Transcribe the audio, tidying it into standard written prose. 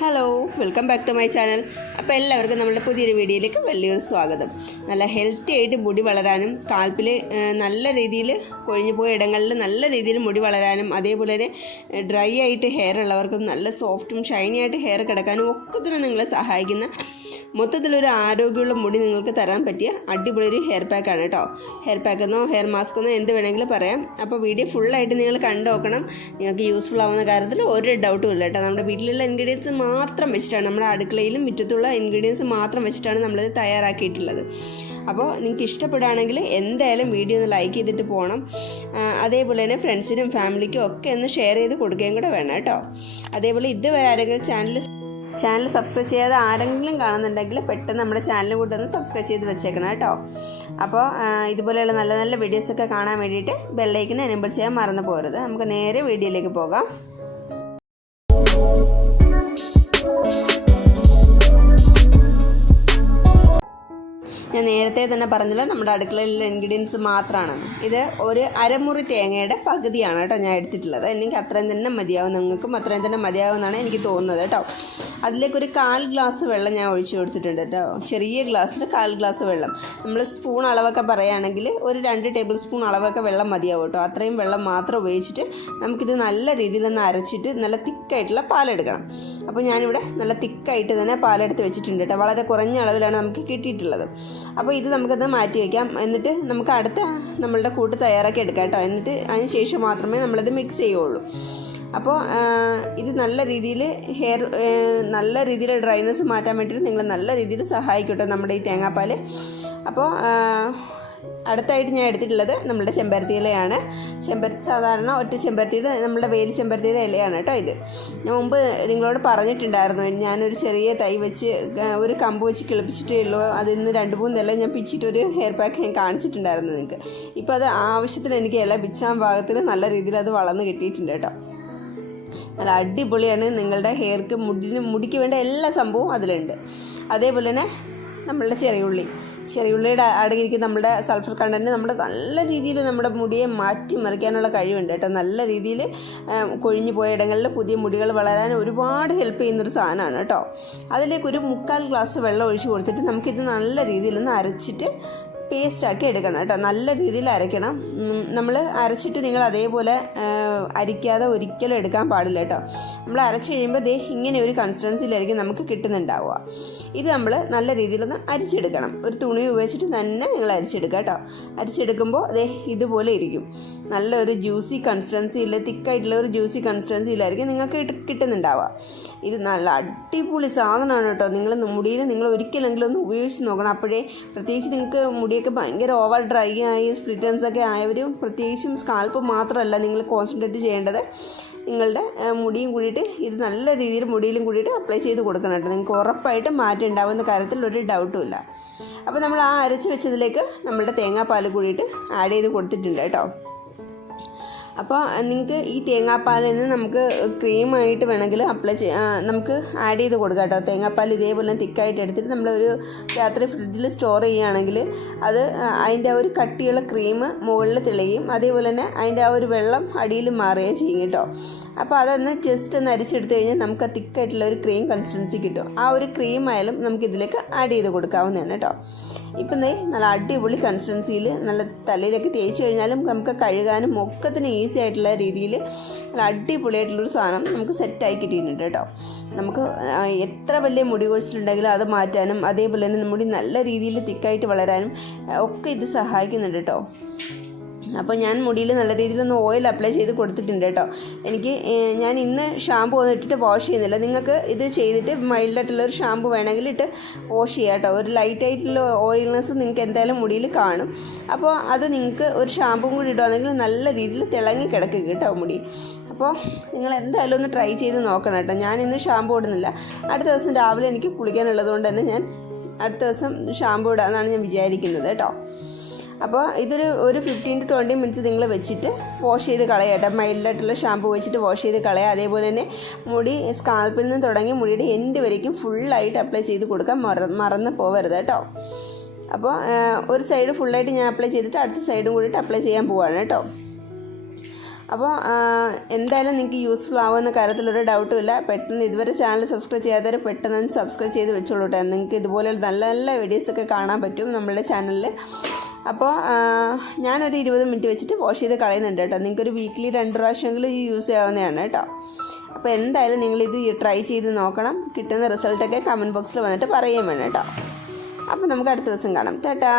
Hello, welcome back to my channel. അപ്പോൾ എല്ലാവർക്കും നമ്മുടെ പുതിയൊരു വീഡിയോയിലേക്ക് വലിയൊരു സ്വാഗതം. നല്ല ഹെൽത്തി ആയിട്ട് മുടി വളരാനും സ്കാൽപ്പിൽ നല്ല രീതിയിൽ കൊഴിഞ്ഞു പോയ ഇടങ്ങളിൽ നല്ല രീതിയിൽ മുടി വളരാനും അതേപോലെ തന്നെ ഡ്രൈ ആയിട്ട് ഹെയർ ഉള്ളവർക്കും നല്ല സോഫ്റ്റും ഷൈനി ആയിട്ട് ഹെയർ കിടക്കാനും ഒക്കെ തന്നെ നിങ്ങളെ സഹായിക്കുന്ന മൊത്തത്തിലൊരു ആരോഗ്യമുള്ള മുടി നിങ്ങൾക്ക് തരാൻ പറ്റിയ അടിപൊളി ഒരു ഹെയർ പാക്കാണ് കേട്ടോ. ഹെയർ പാക്കെന്നോ ഹെയർ മാസ്കെന്നോ എന്ത് വേണമെങ്കിലും പറയാം. അപ്പോൾ വീഡിയോ ഫുള്ളായിട്ട് നിങ്ങൾ കണ്ടു നോക്കണം. നിങ്ങൾക്ക് യൂസ്ഫുൾ ആവുന്ന കാര്യത്തിൽ ഒരു ഡൗട്ടും ഇല്ല കേട്ടോ. നമ്മുടെ വീട്ടിലുള്ള ഇൻഗ്രീഡിയൻസ് മാത്രം വെച്ചിട്ടാണ്, നമ്മുടെ അടുക്കളയിലും മുറ്റത്തുള്ള ഇൻഗ്രീഡിയൻസ് മാത്രം വെച്ചിട്ടാണ് നമ്മളിത് തയ്യാറാക്കിയിട്ടുള്ളത്. അപ്പോൾ നിങ്ങൾക്ക് ഇഷ്ടപ്പെടുകയാണെങ്കിൽ എന്തായാലും വീഡിയോ ഒന്ന് ലൈക്ക് ചെയ്തിട്ട് പോകണം. അതേപോലെ തന്നെ ഫ്രണ്ട്സിനും ഫാമിലിക്കും ഒക്കെ ഒന്ന് ഷെയർ ചെയ്ത് കൊടുക്കുകയും കൂടെ വേണം കേട്ടോ. അതേപോലെ ഇതുവരെ ആരെങ്കിലും ചാനൽ സബ്സ്ക്രൈബ് ചെയ്യാതെ ആരെങ്കിലും കാണുന്നുണ്ടെങ്കിൽ പെട്ടെന്ന് നമ്മുടെ ചാനൽ കൂടെ ഒന്ന് സബ്സ്ക്രൈബ് ചെയ്ത് വെച്ചേക്കണം കേട്ടോ. അപ്പോൾ ഇതുപോലെയുള്ള നല്ല നല്ല വീഡിയോസൊക്കെ കാണാൻ വേണ്ടിയിട്ട് ബെല്ലൈക്കൻ എനേബിൾ ചെയ്യാൻ മറന്നു പോകരുത്. നമുക്ക് നേരെ വീഡിയോയിലേക്ക് പോകാം. ഞാൻ നേരത്തെ തന്നെ പറഞ്ഞല്ലോ, നമ്മുടെ അടുക്കളയിലുള്ള ഇൻഗ്രീഡിയൻസ് മാത്രമാണ്. ഇത് ഒരു അരമുറി തേങ്ങയുടെ പകുതിയാണ് കേട്ടോ ഞാൻ എടുത്തിട്ടുള്ളത്. എനിക്ക് അത്രയും തന്നെ മതിയാവും, നിങ്ങൾക്കും അത്രയും തന്നെ മതിയാവുമെന്നാണ് എനിക്ക് തോന്നുന്നത് കേട്ടോ. അതിലേക്കൊരു 1/4 ഗ്ലാസ് വെള്ളം ഞാൻ ഒഴിച്ചു കൊടുത്തിട്ടുണ്ട് കേട്ടോ. ചെറിയ ഗ്ലാസ്സിൽ 1/4 ഗ്ലാസ് വെള്ളം. നമ്മൾ സ്പൂൺ അളവൊക്കെ പറയുകയാണെങ്കിൽ ഒരു 2 ടേബിൾ സ്പൂൺ അളവൊക്കെ വെള്ളം മതിയാവും കേട്ടോ. അത്രയും വെള്ളം മാത്രം ഉപയോഗിച്ചിട്ട് നമുക്കിത് നല്ല രീതിയിലൊന്ന് അരച്ചിട്ട് നല്ല തിക്കായിട്ടുള്ള പാലെടുക്കണം. അപ്പോൾ ഞാനിവിടെ നല്ല തിക്കായിട്ട് തന്നെ പാലെടുത്ത് വെച്ചിട്ടുണ്ട് കേട്ടോ. വളരെ കുറഞ്ഞ അളവിലാണ് നമുക്ക് കിട്ടിയിട്ടുള്ളത്. അപ്പോൾ ഇത് നമുക്കത് മാറ്റി വയ്ക്കാം. എന്നിട്ട് നമുക്ക് അടുത്ത നമ്മളുടെ കൂട്ട് തയ്യാറാക്കി എടുക്കാം കേട്ടോ. എന്നിട്ട് അതിന് ശേഷം മാത്രമേ നമ്മളത് മിക്സ് ചെയ്യുള്ളൂ. അപ്പോൾ ഇത് നല്ല രീതിയിൽ നല്ല രീതിയിൽ ഡ്രൈനെസ് മാറ്റാൻ വേണ്ടിയിട്ട് നിങ്ങൾ നല്ല രീതിയിൽ സഹായിക്കട്ടെ നമ്മുടെ ഈ തേങ്ങാപ്പാൽ. അപ്പോൾ അടുത്തായിട്ട് ഞാൻ എടുത്തിട്ടുള്ളത് നമ്മുടെ ചെമ്പരത്തി ഇലയാണ്. സാധാരണ ഒറ്റ ചെമ്പരത്തിയുടെ, നമ്മുടെ വേലി ചെമ്പരത്തിയുടെ ഇലയാണ് കേട്ടോ ഇത്. ഞാൻ മുമ്പ് നിങ്ങളോട് പറഞ്ഞിട്ടുണ്ടായിരുന്നു, ഞാനൊരു ചെറിയ തൈ വെച്ച് ഒരു കമ്പ് വെച്ച് കിളിപ്പിച്ചിട്ടേ ഉള്ളൂ. അതിൽ നിന്ന് 2-3 ഇല ഞാൻ പിച്ചിട്ടൊരു ഹെയർ പാക്ക് ഞാൻ കാണിച്ചിട്ടുണ്ടായിരുന്നു നിങ്ങൾക്ക്. ഇപ്പോൾ അത് ആവശ്യത്തിന് എനിക്ക് ഇല പിച്ചാൻ പാകത്തിൽ നല്ല രീതിയിൽ അത് വളർന്ന് കിട്ടിയിട്ടുണ്ട് കേട്ടോ. നല്ല അടിപൊളിയാണ്. നിങ്ങളുടെ ഹെയർക്ക് മുടിക്ക് വേണ്ട എല്ലാ സംഭവവും അതിലുണ്ട്. അതേപോലെ തന്നെ നമ്മളുടെ ചെറിയുള്ളിയുടെ അടങ്ങിയിരിക്കുന്ന നമ്മുടെ സൾഫർ കണ്ടൻറ്റ് നമ്മുടെ നല്ല രീതിയിൽ നമ്മുടെ മുടിയെ മാറ്റിമറിക്കാനുള്ള കഴിവുണ്ട് കേട്ടോ. നല്ല രീതിയിൽ കൊഴിഞ്ഞു പോയ ഇടങ്ങളിൽ പുതിയ മുടികൾ വളരാൻ ഒരുപാട് ഹെൽപ്പ് ചെയ്യുന്നൊരു സാധനമാണ് കേട്ടോ. അതിലേക്ക് ഒരു 1/4 ഗ്ലാസ് വെള്ളം ഒഴിച്ച് കൊടുത്തിട്ട് നമുക്കിത് നല്ല രീതിയിലൊന്ന് അരച്ചിട്ട് പേസ്റ്റാക്കി എടുക്കണം കേട്ടോ. നല്ല രീതിയിൽ അരയ്ക്കണം. നമ്മൾ അരച്ചിട്ട് നിങ്ങൾ അതേപോലെ അരിക്കാതെ ഒരിക്കലും എടുക്കാൻ പാടില്ല കേട്ടോ. നമ്മൾ അരച്ച് കഴിയുമ്പോൾ ഇങ്ങനെ ഒരു കൺസിസ്റ്റൻസിയിലായിരിക്കും നമുക്ക് കിട്ടുന്നുണ്ടാവുക. ഇത് നമ്മൾ നല്ല രീതിയിലൊന്ന് അരിച്ചെടുക്കണം. ഒരു തുണി ഉപയോഗിച്ചിട്ട് തന്നെ നിങ്ങൾ അരിച്ചെടുക്കുക കേട്ടോ. അരിച്ചെടുക്കുമ്പോൾ ഇതുപോലെ ഇരിക്കും. നല്ലൊരു ജ്യൂസി കൺസിസ്റ്റൻസിയിൽ, തിക്കായിട്ടുള്ള ഒരു ജ്യൂസി കൺസിസ്റ്റൻസിയിലായിരിക്കും നിങ്ങൾക്ക് കിട്ടുന്നുണ്ടാവുക. ഇത് നല്ല അടിപൊളി സാധനമാണ് കേട്ടോ. മുടിയിൽ നിങ്ങൾ ഒരിക്കലെങ്കിലും ഒന്ന് ഉപയോഗിച്ച് നോക്കണം. അപ്പോഴേ പ്രത്യേകിച്ച് നിങ്ങൾക്ക് മുടിയൊക്കെ ഭയങ്കര ഓവർ ഡ്രൈ ആയി സ്പ്ലിറ്റൻസൊക്കെ ആയവരും, പ്രത്യേകിച്ചും സ്കാൽപ്പ് മാത്രമല്ല നിങ്ങൾ കോൺസെൻട്രേറ്റ് ചെയ്യേണ്ടത്, നിങ്ങളുടെ മുടിയും കൂടിയിട്ട് ഇത് നല്ല രീതിയിൽ മുടിയിലും കൂടിയിട്ട് അപ്ലൈ ചെയ്ത് കൊടുക്കണം കേട്ടോ. നിങ്ങൾക്ക് ഉറപ്പായിട്ടും മാറ്റം ഉണ്ടാകുന്ന കാര്യത്തിൽ ഒരു ഡൗട്ടും ഇല്ല. അപ്പോൾ നമ്മൾ ആ അരച്ച് വെച്ചതിലേക്ക് നമ്മളുടെ തേങ്ങാപ്പാൽ കൂടിയിട്ട് ആഡ് ചെയ്ത് കൊടുത്തിട്ടുണ്ട് കേട്ടോ. അപ്പോൾ നിങ്ങൾക്ക് ഈ തേങ്ങാപ്പാലിൽ നിന്ന് നമുക്ക് ക്രീമായിട്ട് വേണമെങ്കിൽ നമുക്ക് ആഡ് ചെയ്ത് കൊടുക്കാം കേട്ടോ. തേങ്ങാപ്പാൽ ഇതേപോലെ തിക്കായിട്ട് എടുത്തിട്ട് നമ്മളൊരു രാത്രി ഫ്രിഡ്ജിൽ സ്റ്റോർ ചെയ്യുകയാണെങ്കിൽ അത് അതിൻ്റെ ആ ഒരു കട്ടിയുള്ള ക്രീം മുകളിൽ തെളിയും. അതേപോലെ തന്നെ അതിൻ്റെ ആ ഒരു വെള്ളം അടിയിൽ മാറുകയും ചെയ്യും കേട്ടോ. അപ്പോൾ അതൊന്ന് ജസ്റ്റ് ഒന്ന് അരിച്ചെടുത്ത് കഴിഞ്ഞാൽ നമുക്ക് ആ തിക്കായിട്ടുള്ള ഒരു ക്രീം കൺസിസ്റ്റൻസി കിട്ടും. ആ ഒരു ക്രീം ആയാലും നമുക്കിതിലേക്ക് ആഡ് ചെയ്ത് കൊടുക്കാവുന്നതാണ് കേട്ടോ. ഇപ്പം നല്ല അടിപൊളി കൺസിസ്റ്റൻസിയിൽ നല്ല തലയിലൊക്കെ തേച്ച് കഴിഞ്ഞാലും നമുക്ക് കഴുകാനും ഒക്കത്തിന് ഈസി ആയിട്ടുള്ള രീതിയിൽ നല്ല അടിപൊളിയായിട്ടുള്ളൊരു സാധനം നമുക്ക് സെറ്റായി കിട്ടിയിട്ടുണ്ട് കേട്ടോ. നമുക്ക് എത്ര വലിയ മുടി കൊഴിച്ചിലുണ്ടെങ്കിലും അത് മാറ്റാനും അതേപോലെ തന്നെ മുടി നല്ല രീതിയിൽ തിക്കായിട്ട് വളരാനും ഒക്കെ ഇത് സഹായിക്കുന്നുണ്ട് കേട്ടോ. അപ്പോൾ ഞാൻ മുടിയിൽ നല്ല രീതിയിലൊന്ന് ഓയിൽ അപ്ലൈ ചെയ്ത് കൊടുത്തിട്ടുണ്ട് കേട്ടോ. ഞാൻ ഇന്ന് ഷാമ്പു ഒന്നും ഇട്ടിട്ട് വാഷ് ചെയ്യുന്നില്ല. നിങ്ങൾക്ക് ഇത് ചെയ്തിട്ട് മൈൽഡായിട്ടുള്ളൊരു ഷാമ്പു വേണമെങ്കിൽ ഇട്ട് വാഷ് ചെയ്യാം കേട്ടോ. ഒരു ലൈറ്റായിട്ടുള്ള ഓയിൽനെസ് നിങ്ങൾക്ക് എന്തായാലും മുടിയിൽ കാണും. അപ്പോൾ അത് നിങ്ങൾക്ക് ഒരു ഷാമ്പും കൂടി ഇടുകയാണെങ്കിൽ നല്ല രീതിയിൽ തിളങ്ങി കിടക്കും കേട്ടോ മുടി. അപ്പോൾ നിങ്ങൾ എന്തായാലും ഒന്ന് ട്രൈ ചെയ്ത് നോക്കണം കേട്ടോ. ഞാൻ ഇന്ന് ഷാമ്പു ഇടുന്നില്ല. അടുത്ത ദിവസം രാവിലെ എനിക്ക് കുളിക്കാനുള്ളത് കൊണ്ട് തന്നെ ഞാൻ അടുത്ത ദിവസം ഷാമ്പു ഇടാമെന്നാണ് ഞാൻ വിചാരിക്കുന്നത് കേട്ടോ. അപ്പോൾ ഇതൊരു 15 to 20 മിനിറ്റ്സ് നിങ്ങൾ വെച്ചിട്ട് വാഷ് ചെയ്ത് കളയാം. മൈൽഡായിട്ടുള്ള ഷാമ്പു വെച്ചിട്ട് വാഷ് ചെയ്ത് കളയാം. അതേപോലെ തന്നെ മുടി സ്കാൽപ്പിൽ നിന്ന് തുടങ്ങി മുടിയുടെ എൻഡ് വരേക്കും ഫുള്ളായിട്ട് അപ്ലൈ ചെയ്ത് കൊടുക്കാൻ മറന്ന് പോകരുത് കേട്ടോ. അപ്പോൾ ഒരു സൈഡ് ഫുള്ളായിട്ട് ഞാൻ അപ്ലൈ ചെയ്തിട്ട് അടുത്ത സൈഡും കൂടിയിട്ട് അപ്ലൈ ചെയ്യാൻ പോവാണ് കേട്ടോ. അപ്പോൾ എന്തായാലും നിങ്ങൾക്ക് യൂസ്ഫുൾ ആവുമെന്ന കാര്യത്തിലൊരു ഡൗട്ടുമില്ല. പെട്ടെന്ന് ഇതുവരെ ചാനൽ സബ്സ്ക്രൈബ് ചെയ്യാത്തവർ പെട്ടെന്ന് സബ്സ്ക്രൈബ് ചെയ്ത് വെച്ചോളൂ കേട്ടോ. നിങ്ങൾക്ക് ഇതുപോലെ നല്ല നല്ല വീഡിയോസൊക്കെ കാണാൻ പറ്റും നമ്മളുടെ ചാനലിൽ. അപ്പോൾ ഞാനൊരു 20 മിനിറ്റ് വെച്ചിട്ട് വാഷ് ചെയ്ത് കളയുന്നുണ്ട് കേട്ടോ. നിങ്ങൾക്കൊരു വീക്കിലി 2 പ്രാവശ്യമെങ്കിലും യൂസ് ചെയ്യാവുന്നതാണ് കേട്ടോ. അപ്പോൾ എന്തായാലും നിങ്ങളിത് ട്രൈ ചെയ്ത് നോക്കണം. കിട്ടുന്ന റിസൾട്ടൊക്കെ കമൻറ്റ് ബോക്സിൽ വന്നിട്ട് പറയുകയും വേണം കേട്ടോ. അപ്പോൾ നമുക്ക് അടുത്ത ദിവസം കാണാം. ടാറ്റാ.